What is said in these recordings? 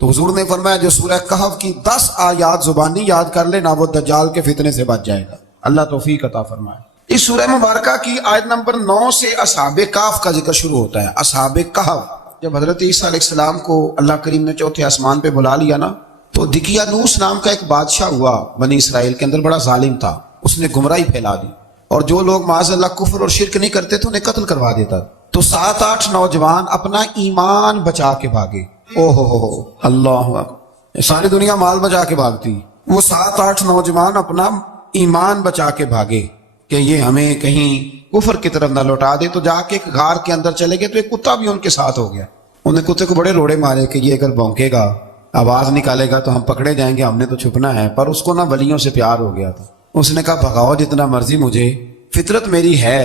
تو حضور نے فرمایا جو سورہ کہف کی 10 آیات زبانی یاد کر لے نا وہ دجال کے فتنے سے بچ جائے گا۔ اللہ توفیق عطا فرمائے۔ اس سورہ مبارکہ کی آیت نمبر 9 سے اصحاب کہف کا ذکر شروع ہوتا ہے۔ اصحاب کہف، جب حضرت عیسیٰ علیہ السلام کو اللہ کریم نے چوتھے آسمان پہ بلا لیا نا، تو دقیانوس نام کا ایک بادشاہ ہوا بنی اسرائیل کے اندر، بڑا ظالم تھا، اس نے گمراہی پھیلا دی، اور جو لوگ معاذ اللہ کفر اور شرک نہیں کرتے تھے انہیں قتل کروا دیتا۔ تو 7-8 نوجوان اپنا ایمان بچا کے بھاگے۔ او ہو اللہ اکبر، ساری دنیا مال بچا کے بھاگتی، وہ 7-8 نوجوان اپنا ایمان بچا کے بھاگے کہ یہ ہمیں کہیں کفر کی طرف نہ لوٹا دے۔ تو جا کے ایک غار کے اندر چلے گئے، تو ایک کتا بھی ان کے ساتھ ہو گیا۔ انہیں کتے کو بڑے روڑے مارے کہ یہ اگر بھونکے گا، آواز نکالے گا تو ہم پکڑے جائیں گے، ہم نے تو چھپنا ہے۔ پر اس کو نا ولیوں سے پیار ہو گیا تھا، اس نے کہا بھگاؤ جتنا مرضی مجھے، فطرت میری ہے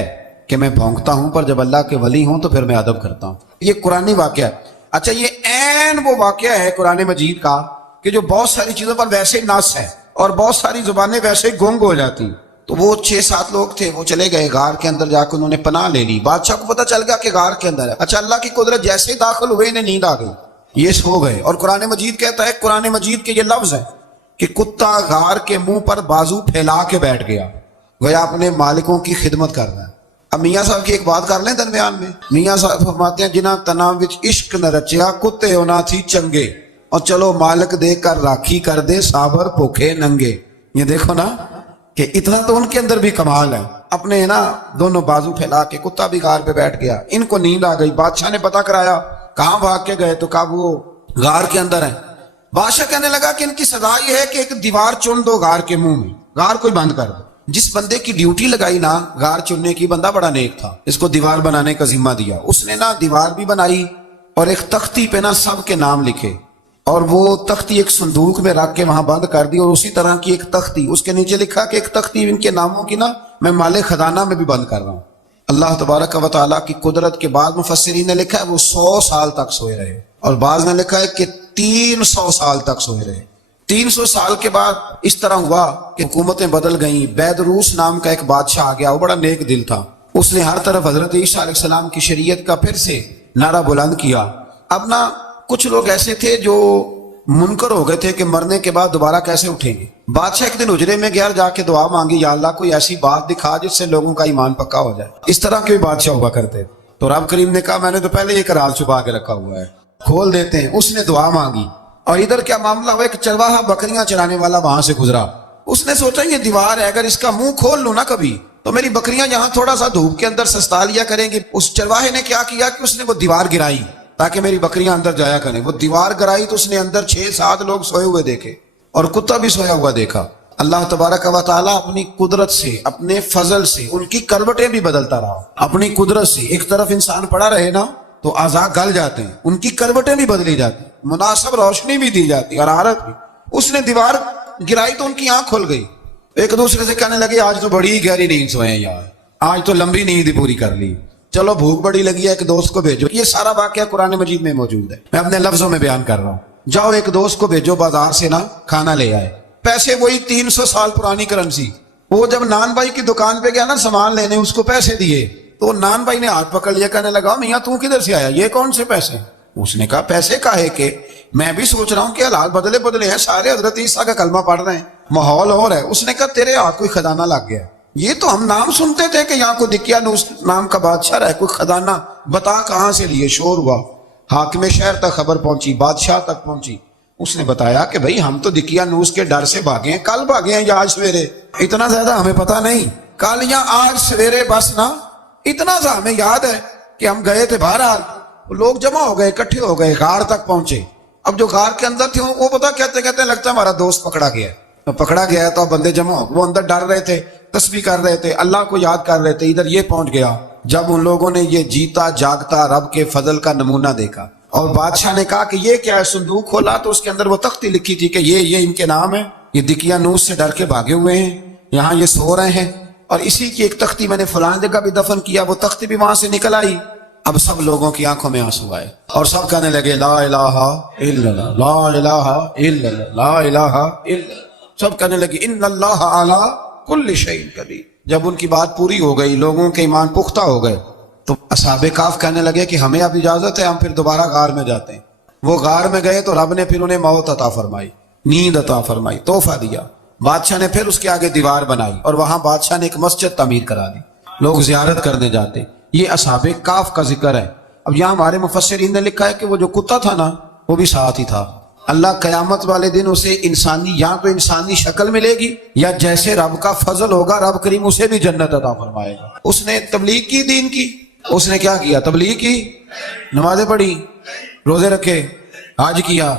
کہ میں بھونکتا ہوں، پر جب اللہ کے ولی ہوں تو پھر میں ادب کرتا ہوں۔ یہ قرآنی واقعہ ہے۔ اچھا، یہ عین وہ واقعہ ہے قرآن مجید کا کہ جو بہت ساری چیزوں پر ویسے نص ہے اور بہت ساری زبانیں ویسے گنگ ہو جاتی۔ تو وہ 6-7 لوگ تھے، وہ چلے گئے غار کے اندر، جا کے انہوں نے پناہ لے لی۔ بادشاہ کو پتہ چل گیا کہ غار کے اندر ہے۔ اچھا، اللہ کی قدرت جیسے ہی داخل ہوئے انہیں نیند آ گئی، یہ سو گئے۔ اور قرآن مجید کہتا ہے، قرآن مجید کے یہ لفظ ہے کہ کتا غار کے منہ پر بازو پھیلا کے بیٹھ گیا، گویا اپنے مالکوں کی خدمت کر رہا ہے۔ اب میاں صاحب کی ایک بات کر لیں درمیان میں، میاں صاحب فرماتے ہیں جنہاں تنا وچ عشق نہ رچیا، کتے ہونا تھی چنگے، اور چلو مالک دے کر راکھی کر دے، صابر بھوکے ننگے۔ یہ دیکھو نا کہ اتنا تو ان کے اندر بھی کمال ہے، اپنے نا دونوں بازو پھیلا کے، کتا بھی غار پہ بیٹھ گیا۔ ان کو نیند آ گئی، بادشاہ نے پتہ کرایا کہاں بھاگ کے گئے، تو کہا وہ غار کے اندر ہے۔ بادشاہ کہنے لگا کہ ان کی سزا یہ ہے کہ ایک دیوار چن دو غار کے منہ میں، غار کو بند کر دو۔ جس بندے کی ڈیوٹی لگائی نا غار چننے کی، بندہ بڑا نیک تھا، اس کو دیوار بنانے کا ذمہ دیا، اس نے نا دیوار بھی بنائی اور ایک تختی پہ نا سب کے نام لکھے، اور وہ تختی ایک صندوق میں رکھ کے وہاں بند کر دی، اور اسی طرح کی ایک تختی اس کے نیچے لکھا کہ ایک تختی ان کے ناموں کی نا میں مال خزانہ میں بھی بند کر رہا ہوں۔ اللہ تبارک و تعالیٰ کی قدرت کے بعد مفسرین نے لکھا ہے وہ 100 سال تک سوئے رہے، اور بعض نے لکھا ہے کہ 300 سال تک سوئے رہے۔ 300 سال کے بعد اس طرح ہوا کہ حکومتیں بدل گئیں۔ بیدروس نام کا ایک بادشاہ آ گیا، وہ بڑا نیک دل تھا، اس نے ہر طرف حضرت عیسیٰ علیہ السلام کی شریعت کا پھر سے نعرہ بلند کیا۔ اب نا کچھ لوگ ایسے تھے جو منکر ہو گئے تھے کہ مرنے کے بعد دوبارہ کیسے اٹھیں گے۔ بادشاہ ایک دن اجرے میں گیا، جا کے دعا مانگی، یا اللہ کوئی ایسی بات دکھا جس سے لوگوں کا ایمان پکا ہو جائے۔ اس طرح کے بھی بادشاہ ہوا کرتے، تو رب کریم نے کہا میں نے تو پہلے یہ راز چھپا کے رکھا ہوا ہے، کھول دیتے ہیں۔ اس نے دعا مانگی، اور ادھر کیا معاملہ ہوا، ایک چرواہا بکریاں چرانے والا وہاں سے گزرا، اس نے سوچا یہ دیوار ہے، اگر اس کا منہ کھول لوں نا کبھی تو میری بکریاں یہاں تھوڑا سا دھوپ کے اندر سستا لیا کریں گی۔ اس چرواہے نے کیا کیا کہ اس نے وہ دیوار گرائی تاکہ میری بکریاں اندر جایا کریں۔ وہ دیوار گرائی تو اس نے اندر 6-7 لوگ سوئے ہوئے دیکھے، اور کتا بھی سویا ہوا دیکھا۔ اللہ تبارک و تعالیٰ اپنی قدرت سے، اپنے فضل سے ان کی کروٹیں بھی بدلتا رہا۔ اپنی قدرت سے ایک طرف انسان پڑا رہے نا تو اعضاء گل جاتے ہیں، ان کی کروٹیں بھی بدلی جاتی، مناسب روشنی بھی دی جاتی، حرارت بھی۔ اس نے دیوار گرائی تو ان کی آنکھ کھل گئی، ایک دوسرے سے کہنے لگے آج تو بڑی گہری نیند سوئے ہیں یار، آج تو لمبی نیند پوری کر لی، چلو بھوک بڑی لگی ہے ایک دوست کو بھیجو۔ یہ سارا واقعہ قرآن مجید میں موجود ہے، میں اپنے لفظوں میں بیان کر رہا ہوں۔ جاؤ ایک دوست کو بھیجو بازار سے نا کھانا لے آئے، پیسے وہی 300 سال پرانی کرنسی۔ وہ جب نان بھائی کی دکان پہ گیا نا سامان لینے، اس کو پیسے دیے تو نان بھائی نے ہاتھ پکڑ لیا، کہنے لگا میاں تو کدھر سے آیا، یہ کون سے پیسے؟ اس نے کہا پیسے کاہے کہ میں بھی سوچ رہا ہوں کہ حالات بدلے ہیں، سارے حضرت عیسیٰ کا کلمہ پڑھ رہے ہیں، ماحول اور ہے۔ اس نے کہا تیرے ہاتھ کوئی خزانہ لگ گیا، یہ تو ہم نام سنتے تھے کہ یہاں کوئی دقیانوس نام کا بادشاہ رہے، کوئی خزانہ، بتا کہاں سے لیے؟ شور ہوا، حاکم شہر تک خبر پہنچی، بادشاہ تک پہنچی۔ اس نے بتایا کہ بھائی ہم تو دقیانوس کے ڈر سے بھاگے ہیں، کل بھاگے ہیں یا آج سویرے، اتنا زیادہ ہمیں پتہ نہیں، کل یا آج سویرے بس نا اتنا سا ہمیں یاد ہے کہ ہم گئے تھے۔ بہرحال لوگ جمع ہو گئے، اکٹھے ہو گئے، غار تک پہنچے۔ اب جو غار کے اندر تھے وہ پتہ کہتے کہتے لگتا ہے ہمارا دوست پکڑا گیا ہے، پکڑا گیا ہے۔ تو اب بندے جمع ہو، وہ اندر ڈر رہے تھے، تسبیح کر رہے تھے، اللہ کو یاد کر رہے تھے۔ ادھر یہ پہنچ گیا جب ان لوگوں نے یہ جیتا جاگتا رب کے فضل کا نمونہ دیکھا، اور بادشاہ نے کہا کہ یہ کیا ہے؟ صندوق کھولا تو اس کے اندر وہ تختی لکھی تھی کہ یہ ان کے نام ہے، یہ دقیانوس سے ڈر کے بھاگے ہوئے ہیں، یہاں یہ سو رہے ہیں، اور اسی کی ایک تختی میں نے فلاں جگہ بھی دفن کیا، وہ تختی بھی وہاں سے نکل آئی۔ اب سب لوگوں کی آنکھوں میں آنسو آئے، اور سب کہنے لگے لا الہ الا اللہ، لا الہ الا اللہ، لا الہ الا اللہ۔ سب کہنے لگے ان اللہ علی کل شیء قدیر۔ جب ان کی بات پوری ہو گئی، لوگوں کے ایمان پختہ ہو گئے، تو اصحاب کہف کہنے لگے کہ ہمیں اب اجازت ہے، ہم پھر دوبارہ غار میں جاتے ہیں۔ وہ غار میں گئے تو رب نے پھر انہیں موت عطا فرمائی، نیند عطا فرمائی، تحفہ دیا۔ بادشاہ نے پھر اس کے آگے دیوار بنائی اور وہاں بادشاہ نے ایک مسجد تعمیر کرا دی، لوگ زیارت کرنے جاتے۔ یہ اصحاب کاف کا ذکر ہے۔ اب یہاں ہمارے مفسرین نے لکھا ہے کہ وہ جو کتا تھا نا وہ بھی ساتھ ہی تھا۔ اللہ قیامت والے دن اسے انسانی، یا تو انسانی شکل ملے گی، یا جیسے رب کا فضل ہوگا رب کریم اسے بھی جنت عطا فرمائے گا۔ اس نے تبلیغ کی دین کی، اس نے کیا کیا؟ تبلیغ کی، نمازیں پڑھی، روزے رکھے، حج کیا،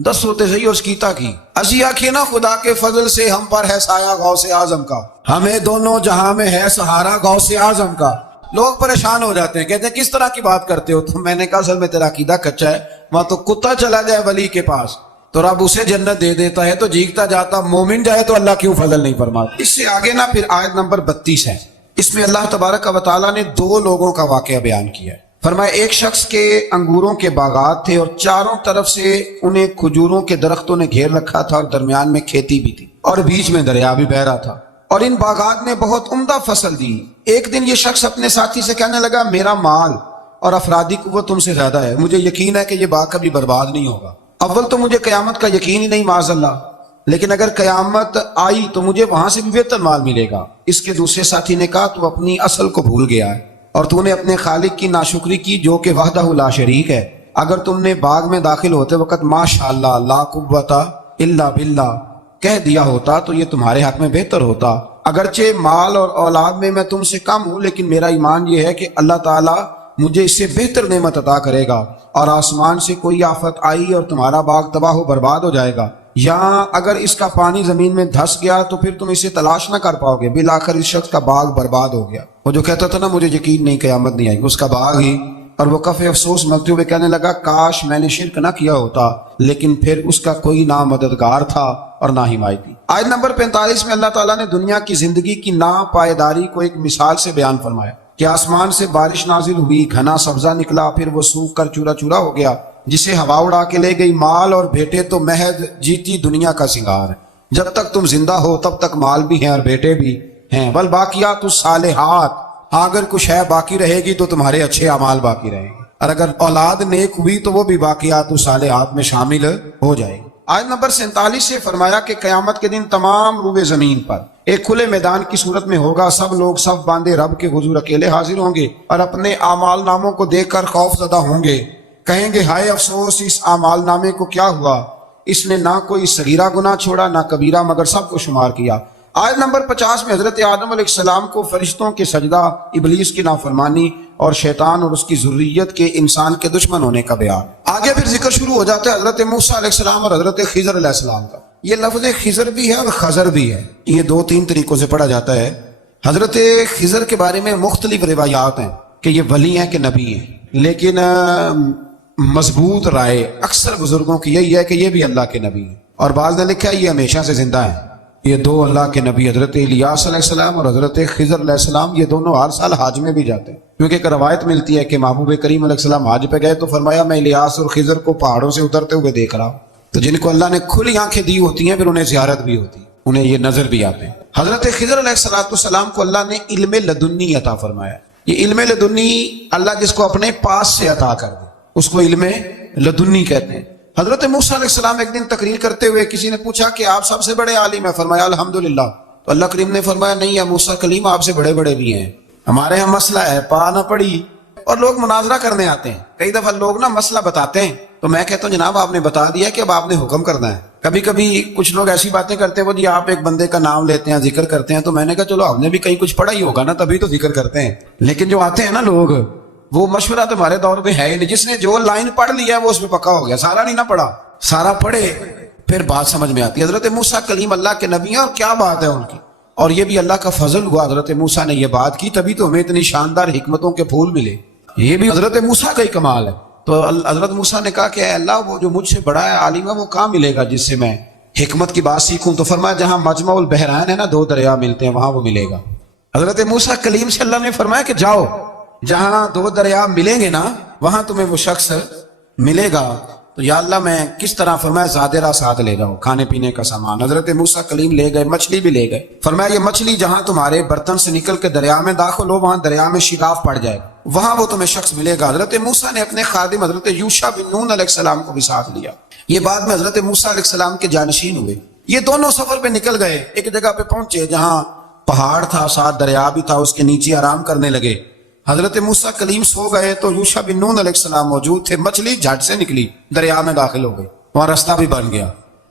10 ہوتے صحیح اور سکیتا کی۔ اسی آنکھیں نا خدا کے فضل سے ہم پر ہے سایہ غوث اعظم کا، ہمیں دونوں جہاں میں ہے سہارا غوث اعظم کا۔ لوگ پریشان ہو جاتے ہیں، کہتے ہیں کس طرح کی بات کرتے ہو تم؟ میں نے کہا اصل میں تیرا عقیدہ کچا ہے۔ وہاں تو کتا چلا جائے ولی کے پاس تو رب اسے جنت دے دیتا ہے، تو جیگتا جاتا مومن جائے تو اللہ کیوں فضل نہیں فرماتا؟ اس سے آگے نا پھر آیت نمبر 32 ہے، اس میں اللہ تبارک و تعالیٰ نے 2 لوگوں کا واقعہ بیان کیا ہے۔ فرمایا ایک شخص کے انگوروں کے باغات تھے اور چاروں طرف سے انہیں کھجوروں کے درختوں نے گھیر رکھا تھا، اور درمیان میں کھیتی بھی تھی اور بیچ میں دریا بھی بہ رہا تھا، اور ان باغات نے بہت عمدہ فصل دی۔ ایک دن یہ شخص اپنے ساتھی سے کہنے لگا میرا مال اور افرادی قوت تم سے زیادہ ہے، مجھے یقین ہے کہ یہ باغ کبھی برباد نہیں ہوگا۔ اول تو مجھے قیامت کا یقین ہی نہیں معاذ اللہ، لیکن اگر قیامت آئی تو مجھے وہاں سے بھی بہتر مال ملے گا۔ اس کے دوسرے ساتھی نے کہا تو اپنی اصل کو بھول گیا ہے اور تو نے اپنے خالق کی ناشکری کی جو کہ وحدہ لا شریک ہے۔ اگر تم نے باغ میں داخل ہوتے وقت ماشاءاللہ لا قوت الا باللہ کہہ دیا ہوتا تو یہ تمہارے حق میں بہتر ہوتا۔ اگرچہ مال اور اولاد میں تم سے کم ہوں، لیکن میرا ایمان یہ ہے کہ اللہ تعالیٰ مجھے اس سے بہتر نعمت عطا کرے گا، اور آسمان سے کوئی آفت آئی اور تمہارا باغ تباہ و برباد ہو جائے گا، یا اگر اس کا پانی زمین میں دھس گیا تو پھر تم اسے تلاش نہ کر پاؤ گے۔ بالآخر اس شخص کا باغ برباد ہو گیا۔ وہ جو کہتا تھا نا مجھے یقین نہیں قیامت نہیں آئے گی، اس کا باغ ہی، اور وہ کف افسوس ملتے ہوئے کہنے لگا کاش میں نے شرک نہ کیا ہوتا، لیکن پھر اس کا کوئی نہ مددگار تھا اور نہ حمایتی۔ آیت نمبر 45 میں اللہ تعالیٰ نے دنیا کی زندگی کی ناپائیداری کو ایک مثال سے بیان فرمایا کہ آسمان سے بارش نازل ہوئی، گھنا سبزہ نکلا، پھر وہ سوکھ کر چورا چورا ہو گیا، جسے ہوا اڑا کے لے گئی۔ مال اور بیٹے تو محض جیتی دنیا کا سنگار ہے، جب تک تم زندہ ہو تب تک مال بھی ہیں اور بیٹے بھی ہیں۔ والباقیات الصالحات، اگر کچھ ہے باقی رہے گی تو تمہارے اچھے اعمال باقی رہیں گے، اور اگر اولاد نیک ہوئی تو وہ بھی باقیات الصالحات میں شامل ہو جائے گی۔ آیت نمبر 47 سے فرمایا کہ قیامت کے دن تمام روئے زمین پر ایک کھلے میدان کی صورت میں ہوگا، سب لوگ صف باندھے رب کے حضور اکیلے حاضر ہوں گے اور اپنے اعمال ناموں کو دیکھ کر خوف زدہ ہوں گے، کہیں گے ہائے افسوس اس اعمال نامے کو کیا ہوا، اس نے نہ کوئی صغیرہ گناہ چھوڑا نہ کبیرہ، مگر سب کو شمار کیا۔ آیت نمبر 50 میں حضرت آدم علیہ السلام کو فرشتوں کے سجدہ، ابلیس کی نافرمانی اور شیطان اور اس کی ذریت کے انسان کے دشمن ہونے کا بیان۔ آگے پھر ذکر شروع ہو جاتا ہے حضرت موسیٰ علیہ السلام اور حضرت خضر علیہ السلام کا۔ یہ لفظ خضر بھی ہے اور خضر بھی ہے، یہ 2-3 طریقوں سے پڑھا جاتا ہے۔ حضرت خضر کے بارے میں مختلف روایات ہیں کہ یہ ولی ہیں کہ نبی ہیں، لیکن مضبوط رائے اکثر بزرگوں کی یہی ہے کہ یہ بھی اللہ کے نبی ہیں، اور بعض نے لکھا ہے یہ ہمیشہ سے زندہ ہیں۔ یہ 2 اللہ کے نبی حضرت الیاس علیہ السلام اور حضرت خضر علیہ السلام، یہ دونوں ہر سال حج میں بھی جاتے ہیں، کیونکہ ایک روایت ملتی ہے کہ محبوب کریم علیہ السلام حج پہ گئے تو فرمایا میں الیاس اور خضر کو پہاڑوں سے اترتے ہوئے دیکھ رہا ہوں۔ تو جن کو اللہ نے کھلی آنکھیں دی ہوتی ہیں پھر انہیں زیارت بھی ہوتی ہے، انہیں یہ نظر بھی آتے ہیں۔ حضرت خضر علیہ السلام کو اللہ نے علم لدنی عطا فرمایا۔ یہ علم لدنی اللہ جس کو اپنے پاس سے عطا کر دے اس کو علم لدنی کہتے ہیں۔ حضرت موسیٰ علیہ السلام ایک دن تقریر کرتے ہوئے کسی نے پوچھا کہ آپ سب سے بڑے عالم ہیں، فرمایا الحمدللہ۔ تو اللہ کریم نے فرمایا نہیں ہے موسیٰ کلیم آپ سے بڑے بڑے بھی ہیں، ہمارے یہاں مسئلہ ہے پا نہ پڑی، اور لوگ مناظرہ کرنے آتے ہیں۔ کئی دفعہ لوگ نا مسئلہ بتاتے ہیں تو میں کہتا ہوں جناب آپ نے بتا دیا کہ اب آپ نے حکم کرنا ہے۔ کبھی کبھی کچھ لوگ ایسی باتیں کرتے ہیں وہ جی آپ ایک بندے کا نام لیتے ہیں ذکر کرتے ہیں، تو میں نے کہا چلو ہم نے بھی کہیں کچھ پڑھا ہی ہوگا نا تبھی تو ذکر کرتے ہیں، لیکن جو آتے ہیں نا لوگ وہ مشورہ تو ہمارے دور میں ہے ہی نہیں، جس نے جو لائن پڑھ لیا ہے وہ اس میں پکا ہو گیا، سارا نہیں نہ پڑھا، سارا پڑھے پھر بات سمجھ میں آتی ہے۔ حضرت موسیٰ کلیم اللہ کے نبی ہیں اور کیا بات ہے ان کی، اور یہ بھی اللہ کا فضل ہوا حضرت موسیٰ نے یہ بات کی تبھی تو ہمیں اتنی شاندار حکمتوں کے پھول ملے، یہ بھی حضرت موسیٰ کا ہی کمال ہے۔ تو حضرت موسیٰ نے کہا کہ اے اللہ وہ جو مجھ سے بڑا ہے عالم ہے وہ کہاں ملے گا جس سے میں حکمت کی بات سیکھوں؟ تو فرمایا جہاں مجمع البحرین ہے نا 2 دریا ملتے ہیں وہاں وہ ملے گا۔ حضرت موسیٰ کلیم سے اللہ نے فرمایا کہ جاؤ جہاں 2 دریا ملیں گے نا وہاں تمہیں وہ شخص ملے گا۔ تو یا اللہ میں کس طرح؟ فرمایا زادرہ ساتھ لے جاؤ، کھانے پینے کا سامان۔ حضرت موسیٰ کلیم لے گئے، مچھلی بھی لے گئے۔ فرمایا یہ مچھلی جہاں تمہارے برتن سے نکل کے دریا میں داخل ہو، وہاں دریا میں شگاف پڑ جائے گا، وہاں وہ تمہیں شخص ملے گا۔ حضرت موسیٰ نے اپنے خادم حضرت یوشع بن نون علیہ السلام کو بھی ساتھ لیا۔ یہ بعد میں حضرت موسیٰ علیہ السلام کے جانشین ہوئے۔ یہ دونوں سفر پہ نکل گئے، ایک جگہ پہ پہنچے جہاں پہاڑ تھا، ساتھ دریا بھی تھا، اس کے نیچے آرام کرنے لگے۔ حضرت موسیٰ کلیم سو گئے تو یوشع بن نون علیہ السلام موجود تھے۔ مچھلی جھٹ سے نکلی، دریا میں داخل ہو گئی، وہاں راستہ بھی بن گیا۔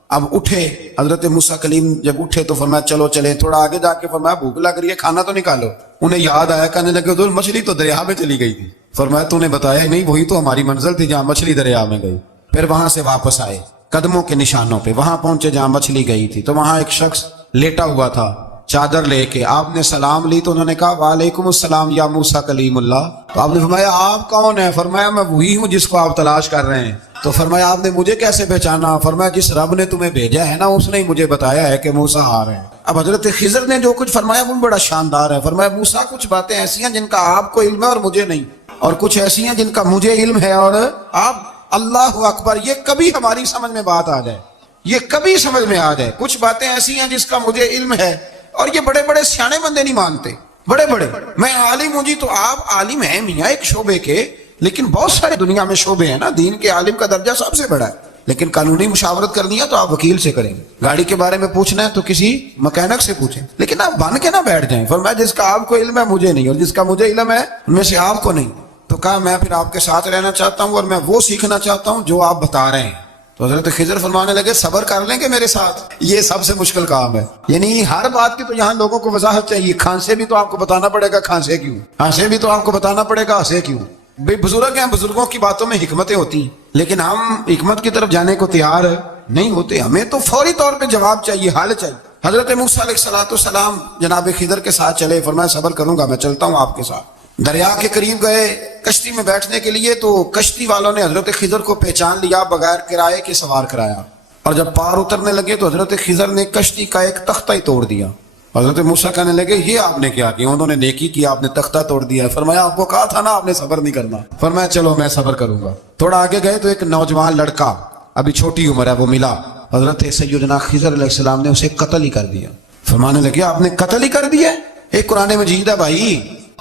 اب اٹھے حضرت موسیٰ کلیم، جب اٹھے تو فرمایا چلو چلیں۔ تھوڑا آگے جا کے فرمایا بھوک لگ رہی ہے، کھانا تو نکالو۔ انہیں یاد آیا، کہنے لگے حضور مچھلی تو دریا میں چلی گئی تھی۔ فرمایا تو نے بتایا ہی نہیں، وہی تو ہماری منزل تھی جہاں مچھلی دریا میں گئی۔ پھر وہاں سے واپس آئے قدموں کے نشانوں پہ، وہاں پہنچے جہاں مچھلی گئی تھی، تو وہاں ایک شخص لیٹا ہوا تھا چادر لے کے۔ آپ نے سلام لی تو انہوں نے کہا وعلیکم السلام یا موسیٰ کلیم اللہ۔ تو آپ نے فرمایا آپ کون ہیں؟ فرمایا میں وہی ہوں جس کو آپ تلاش کر رہے ہیں۔ تو فرمایا آپ نے مجھے کیسے پہچانا؟ فرمایا جس رب نے تمہیں بھیجا ہے نا، اس نے ہی مجھے بتایا ہے کہ موسیٰ آ رہے ہیں۔ اب حضرت خضر نے جو کچھ فرمایا وہ بڑا شاندار ہے۔ فرمایا موسیٰ کچھ باتیں ایسی ہیں جن کا آپ کو علم ہے اور مجھے نہیں، اور کچھ ایسی ہیں جن کا مجھے علم ہے اور آپ۔ اللہ اکبر، یہ کبھی ہماری سمجھ میں بات آ جائے، یہ کبھی سمجھ میں آ جائے، کچھ باتیں ایسی ہیں جس کا مجھے علم ہے، اور یہ بڑے بڑے سیانے بندے نہیں مانتے، بڑے بڑے میں عالم ہوں جی، تو آپ عالم ہیں میاں ایک شعبے کے، لیکن بہت سارے دنیا میں شعبے ہیں نا، دین کے عالم کا درجہ سب سے بڑا ہے، لیکن قانونی مشاورت کرنی ہے تو آپ وکیل سے کریں گے، گاڑی کے بارے میں پوچھنا ہے تو کسی مکینک سے پوچھیں، لیکن آپ بن کے نہ بیٹھ جائیں۔ فرمایا جس کا آپ کو علم ہے مجھے نہیں، اور جس کا مجھے علم ہے ان میں سے آپ کو نہیں۔ تو کہا میں پھر آپ کے ساتھ رہنا چاہتا ہوں اور میں وہ سیکھنا چاہتا ہوں جو آپ بتا رہے ہیں۔ تو حضرت خضر فرمانے لگے صبر کر لیں گے میرے ساتھ، یہ سب سے مشکل کام ہے۔ یعنی ہر بات کی تو یہاں لوگوں کو وضاحت چاہیے، کھانسے بھی تو آپ کو بتانا پڑے گا کھانسے کیوں، ہنسے بھی تو آپ کو بتانا پڑے گا ہنسے کیوں۔ بھئی بزرگ ہیں، بزرگوں کی باتوں میں حکمتیں ہوتی ہیں، لیکن ہم حکمت کی طرف جانے کو تیار نہیں ہوتے، ہمیں تو فوری طور پہ جواب چاہیے، حل چاہیے۔ حضرت موسیٰ علیہ السلام جناب خضر کے ساتھ چلے، فرمایا صبر کروں گا، میں چلتا ہوں آپ کے ساتھ۔ دریا کے قریب گئے کشتی میں بیٹھنے کے لیے، تو کشتی والوں نے حضرت خضر کو پہچان لیا، بغیر کرائے کے سوار کرایا، اور جب پار اترنے لگے تو حضرت خضر نے کشتی کا ایک تختہ ہی توڑ دیا۔ حضرت موسیٰ کہنے لگے یہ آپ نے کیا کیا؟ انہوں نے نیکی کی، آپ نے تختہ توڑ دیا۔ فرمایا آپ کو کہا تھا نا آپ نے صبر نہیں کرنا۔ فرمایا چلو میں صبر کروں گا۔ تھوڑا آگے گئے تو ایک نوجوان لڑکا، ابھی چھوٹی عمر ہے، وہ ملا۔ حضرت سیدنا خضر علیہ السلام نے اسے قتل ہی کر دیا۔ فرمانے لگے آپ نے قتل ہی کر دیا؟ ایک قرآن مجید ہے بھائی،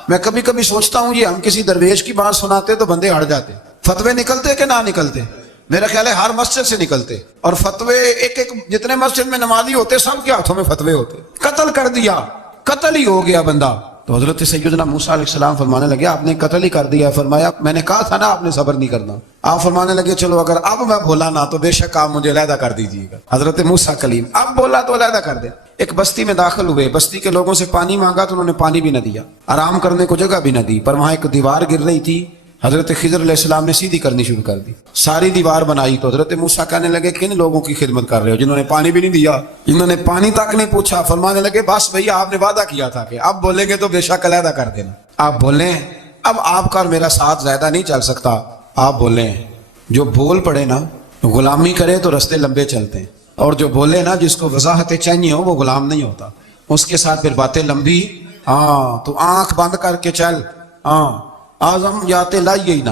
میں کبھی کبھی سوچتا ہوں یہ ہم کسی درویش کی بات سناتے تو بندے ہٹ جاتے، فتوے نکلتے کہ نہ نکلتے؟ میرا خیال ہے ہر مسجد سے نکلتے، اور فتوے ایک ایک جتنے مسجد میں نمازی ہوتے سب کے ہاتھوں میں فتوے ہوتے۔ قتل کر دیا، قتل ہی ہو گیا بندہ۔ تو حضرت سیدنا موسیٰ علیہ السلام فرمانے لگے آپ نے قتل ہی کر دیا۔ فرمایا میں نے کہا تھا نا آپ نے صبر نہیں کرنا۔ آپ فرمانے لگے چلو اگر اب میں بولا نا تو بے شک آپ مجھے علیحدہ کر دیجیے گا۔ حضرت موسیٰ کلیم اب بولا تو علیحدہ کر دے۔ ایک بستی میں داخل ہوئے، بستی کے لوگوں سے پانی مانگا تو انہوں نے پانی بھی نہ دیا، آرام کرنے کو جگہ بھی نہ دی، پر وہاں ایک دیوار گر رہی تھی، حضرت خضر علیہ السلام نے سیدھی کرنی شروع کر دی، ساری دیوار بنائی۔ تو حضرت موسیٰ کہنے لگے کن لوگوں کی خدمت کر رہے ہو جنہوں نے پانی بھی نہیں دیا، جنہوں نے پانی تک نہیں پوچھا؟ فرمانے لگے بس بھیا آپ نے وعدہ کیا تھا کہ اب بولیں گے تو بے شک علیحدہ کر دینا، آپ بولیں اب آپ کا اور میرا ساتھ زیادہ نہیں چل سکتا، آپ بولیں۔ جو بول پڑے نا غلامی کرے تو رستے لمبے چلتے ہیں، اور جو بولے نا جس کو وضاحتیں چاہیے ہو وہ غلام نہیں ہوتا، اس کے ساتھ پھر باتیں لمبی۔ ہاں تو آنکھ بند کر کے چل، ہاں آزم جاتے لائیے ہی نہ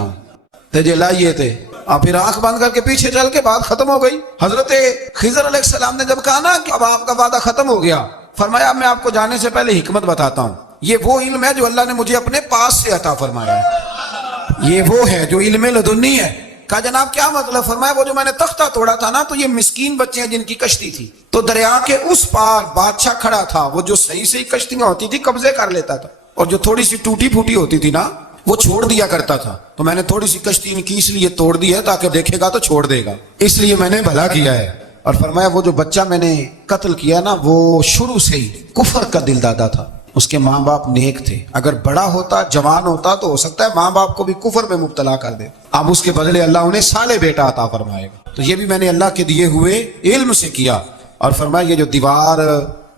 تجھے لائیے تھے، اور پھر آنکھ بند کر کے پیچھے چل کے بات ختم ہو گئی۔ حضرت خضر علیہ السلام نے جب کہا نا کہ اب آپ کا وعدہ ختم ہو گیا، فرمایا میں آپ کو جانے سے پہلے حکمت بتاتا ہوں، یہ وہ علم ہے جو اللہ نے مجھے اپنے پاس سے عطا فرمایا ہے، یہ وہ ہے جو علم لدنی ہے۔ کہا جناب کیا مطلب؟ فرمایا وہ جو میں نے تختہ توڑا تھا نا، تو یہ مسکین بچے ہیں جن کی کشتی تھی، تو دریا کے اس پار بادشاہ کھڑا تھا، وہ جو صحیح صحیح کشتیاں ہوتی تھی قبضے کر لیتا تھا، اور جو تھوڑی سی ٹوٹی پھوٹی ہوتی تھی نا وہ چھوڑ دیا کرتا تھا، تو میں نے تھوڑی سی کشتی ان کی اس لیے توڑ دی ہے تاکہ دیکھے گا تو چھوڑ دے گا، اس لیے میں نے بھلا کیا ہے۔ اور فرمایا وہ جو بچہ میں نے قتل کیا نا وہ شروع سے ہی کفر کا دل دادا تھا، اس کے ماں باپ نیک تھے، اگر بڑا ہوتا جوان ہوتا تو ہو سکتا ہے ماں باپ کو بھی کفر میں مبتلا کر دے، اب اس کے بدلے اللہ انہیں صالح بیٹا عطا فرمائے گا، تو یہ بھی میں نے اللہ کے دیے ہوئے علم سے کیا۔ اور فرمایا یہ جو دیوار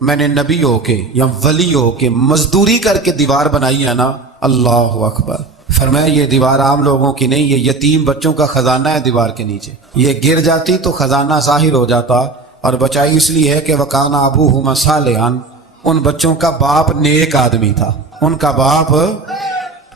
میں نے نبی ہو کے یا ولی ہو کے مزدوری کر کے دیوار بنائی ہے نا، اللہ اکبر، فرمایا یہ دیوار عام لوگوں کی نہیں، یہ یتیم بچوں کا خزانہ ہے دیوار کے نیچے، یہ گر جاتی تو خزانہ ظاہر ہو جاتا، اور بچائی اس لیے ہے کہ وَكَانَ أَبُوهُمَا صَالِحًا، ان بچوں کا باپ نیک آدمی تھا، ان کا باپ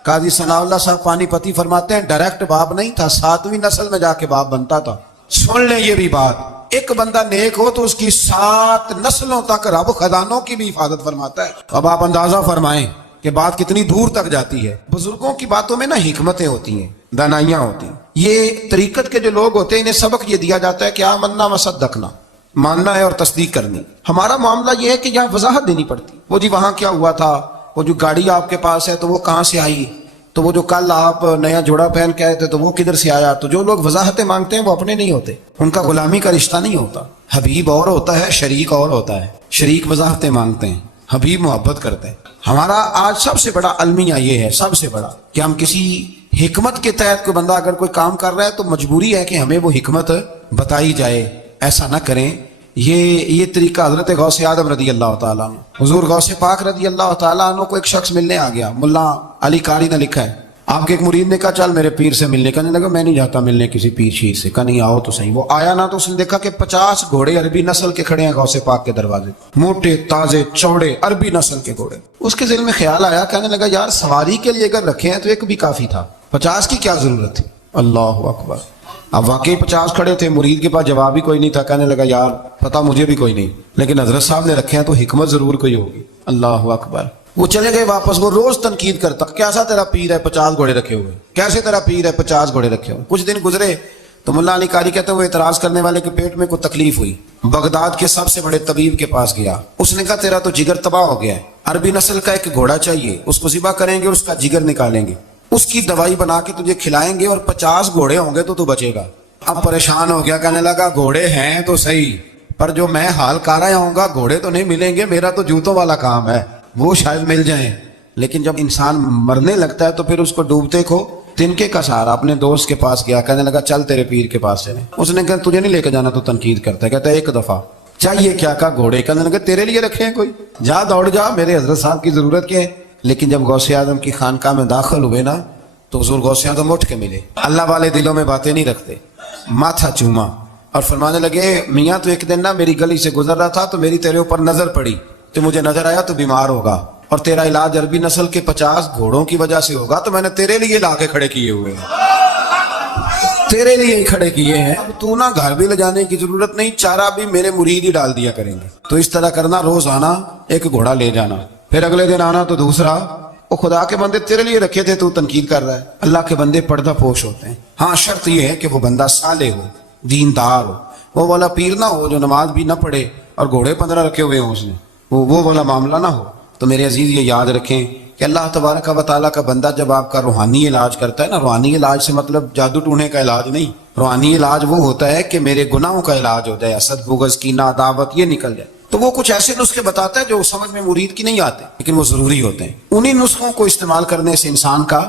قاضی ثناء اللہ صاحب پانی پتی فرماتے ہیں ڈائریکٹ باپ نہیں تھا، 7ویں نسل میں جا کے باپ بنتا تھا، سن لیں یہ بھی بات، ایک بندہ نیک ہو تو اس کی 7 نسلوں تک رب خزانوں کی بھی حفاظت فرماتا ہے۔ اب آپ اندازہ فرمائیں کہ بات کتنی دور تک جاتی ہے۔ بزرگوں کی باتوں میں نا حکمتیں ہوتی ہیں، دانائیاں ہوتی ہیں۔ یہ طریقت کے جو لوگ ہوتے ہیں انہیں سبق یہ دیا جاتا ہے کہ آمنا وصدقنا، ماننا ہے اور تصدیق کرنی۔ ہمارا معاملہ یہ ہے کہ یہاں وضاحت دینی پڑتی، وہ جی وہاں کیا ہوا تھا، وہ جو گاڑی آپ کے پاس ہے تو وہ کہاں سے آئی، تو وہ جو کل آپ نیا جوڑا پہن کے آئے تھے تو وہ کدھر سے آیا۔ تو جو لوگ وضاحتیں مانگتے ہیں وہ اپنے نہیں ہوتے، ان کا غلامی کا رشتہ نہیں ہوتا۔ حبیب اور ہوتا ہے، شریک اور ہوتا ہے۔ شریک وضاحتیں مانگتے ہیں، حبیب محبت کرتے ہیں۔ ہمارا آج سب سے بڑا المیہ یہ ہے، سب سے بڑا، کہ ہم کسی حکمت کے تحت کوئی بندہ اگر کوئی کام کر رہا ہے تو مجبوری ہے کہ ہمیں وہ حکمت بتائی جائے۔ ایسا نہ کریں۔ یہ طریقہ حضرت غوث اعظم رضی اللہ تعالیٰ عنہ، حضور غوث پاک رضی اللہ تعالیٰ عنہ کو ایک شخص ملنے آ گیا، ملا علی قاری نے لکھا ہے، آپ کے ایک مرید نے کہا چل میرے پیر سے ملنے، کہنے لگا میں نہیں جاتا ملنے کسی پیر شیر سے، کہا نہیں آؤ تو صحیح۔ وہ آیا نا تو اس نے دیکھا کہ 50 گھوڑے عربی نسل کے کھڑے ہیں غوث پاک کے دروازے، موٹے تازے چوڑے عربی نسل کے گھوڑے۔ اس کے ذہن میں خیال آیا، کہنے لگا یار سواری کے لیے اگر رکھے ہیں تو ایک بھی کافی تھا، 50 کی کیا ضرورت تھی؟ اللہ اکبر۔ اب واقعی 50 کھڑے تھے، مرید کے پاس جواب ہی کوئی نہیں تھا، کہنے لگا یار پتہ مجھے بھی کوئی نہیں، لیکن حضرت صاحب نے رکھے ہیں تو حکمت ضرور کوئی ہوگی۔ اللہ اکبر۔ وہ چلے گئے واپس، وہ روز تنقید کرتا، کیسا تیرا پیر ہے 50 گھوڑے رکھے ہوئے، کیسے تیرا پیر ہے 50 گھوڑے رکھے ہوئے۔ کچھ دن گزرے تو ملا علی قاری کہتے ہیں وہ اعتراض کرنے والے کے پیٹ میں کوئی تکلیف ہوئی، بغداد کے سب سے بڑے طبیب کے پاس گیا، اس نے کہا تیرا تو جگر تباہ ہو گیا ہے، عربی نسل کا ایک گھوڑا چاہیے، اس کو ذبح کریں گے، اس کا جگر نکالیں گے، اس کی دوائی بنا کے تجھے کھلائیں گے اور 50 گھوڑے ہوں گے تو بچے گا۔ اب پریشان ہو گیا، کہنے لگا گھوڑے ہیں تو صحیح، پر جو میں حال کر رہا ہوں گا گھوڑے تو نہیں ملیں گے، میرا تو جوتوں والا کام ہے، وہ شاید مل جائیں۔ لیکن جب انسان مرنے لگتا ہے تو پھر اس کو ڈوبتے کو تنکے کا سہارا۔ اپنے دوست کے پاس گیا، کہنے لگا چل تیرے پیر کے پاس چلیں۔ اس نے کہا تجھے نہیں لے کے جانا، تو تنقید کرتا ہے، کہتا ہے ایک دفعہ چاہیے کیا، کہا گھوڑے، کہنے لگا تیرے لیے رکھے ہیں کوئی، جا دوڑ جا، میرے حضرت صاحب کی ضرورت کیا ہے۔ لیکن جب غوث اعظم کی خانقاہ میں داخل ہوئے نا تو حضور غوث اعظم اٹھ کے ملے۔ اللہ والے دلوں میں باتیں نہیں رکھتے، ماتھا چوما اور فرمانے لگے میاں تو ایک دن نا میری گلی سے گزر رہا تھا تو میری تیرے اوپر نظر پڑی، تو مجھے نظر آیا تو بیمار ہوگا اور تیرا علاج عربی نسل کے 50 گھوڑوں کی وجہ سے ہوگا، تو میں نے تیرے لیے لا کے کھڑے کیے ہوئے ہیں، تیرے لیے ہی کھڑے کیے ہیں۔ اب تو نا گھر بھی لے جانے کی ضرورت نہیں، چارہ بھی میرے مرید ہی ڈال دیا کریں گے۔ تو اس طرح کرنا، روز آنا ایک گھوڑا لے جانا، پھر اگلے دن آنا تو دوسرا۔ وہ خدا کے بندے تیرے لیے رکھے تھے تو تنقید کر رہا ہے۔ اللہ کے بندے پردہ پوش ہوتے ہیں، ہاں شرط یہ ہے کہ وہ بندہ صالح ہو، دیندار ہو، وہ والا پیر نہ ہو جو نماز بھی نہ پڑھے اور گھوڑے 15 رکھے ہوئے ہوں اس نے، وہ والا معاملہ نہ ہو۔ تو میرے عزیز یہ یاد رکھیں کہ اللہ تبارک و تعالیٰ کا بندہ جب آپ کا روحانی علاج کرتا ہے نا، روحانی علاج سے مطلب جادو ٹونے کا علاج نہیں، روحانی علاج وہ ہوتا ہے کہ میرے گناہوں کا علاج ہو جائے، حسد بغض کینہ عداوت یہ نکل جائے۔ تو وہ کچھ ایسے نسخے بتاتا ہے جو سمجھ میں مرید کی نہیں آتے لیکن وہ ضروری ہوتے ہیں۔ انہی نسخوں کو استعمال کرنے سے انسان کا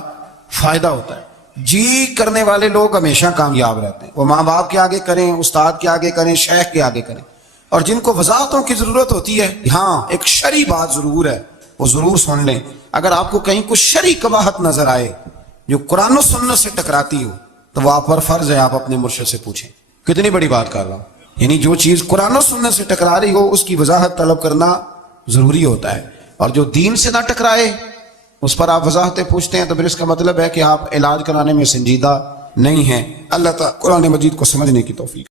فائدہ ہوتا ہے۔ جی کرنے والے لوگ ہمیشہ کامیاب رہتے ہیں، وہ ماں باپ کے آگے کریں، استاد کے آگے کریں، شیخ کے آگے کریں۔ اور جن کو وضاحتوں کی ضرورت ہوتی ہے، ہاں ایک شرعی بات ضرور ہے، وہ ضرور سن لیں۔ اگر آپ کو کہیں کچھ شرعی قباحت نظر آئے جو قرآن و سنت سے ٹکراتی ہو تو وہ آپ پر فرض ہے آپ اپنے مرشد سے پوچھیں۔ کتنی بڑی بات کر رہا ہوں، یعنی جو چیز قرآن و سنت سے ٹکرا رہی ہو اس کی وضاحت طلب کرنا ضروری ہوتا ہے، اور جو دین سے نہ ٹکرائے اس پر آپ وضاحتیں پوچھتے ہیں تو پھر اس کا مطلب ہے کہ آپ علاج کرانے میں سنجیدہ نہیں ہیں۔ اللہ تعالیٰ قرآن مجید کو سمجھنے کی توفیق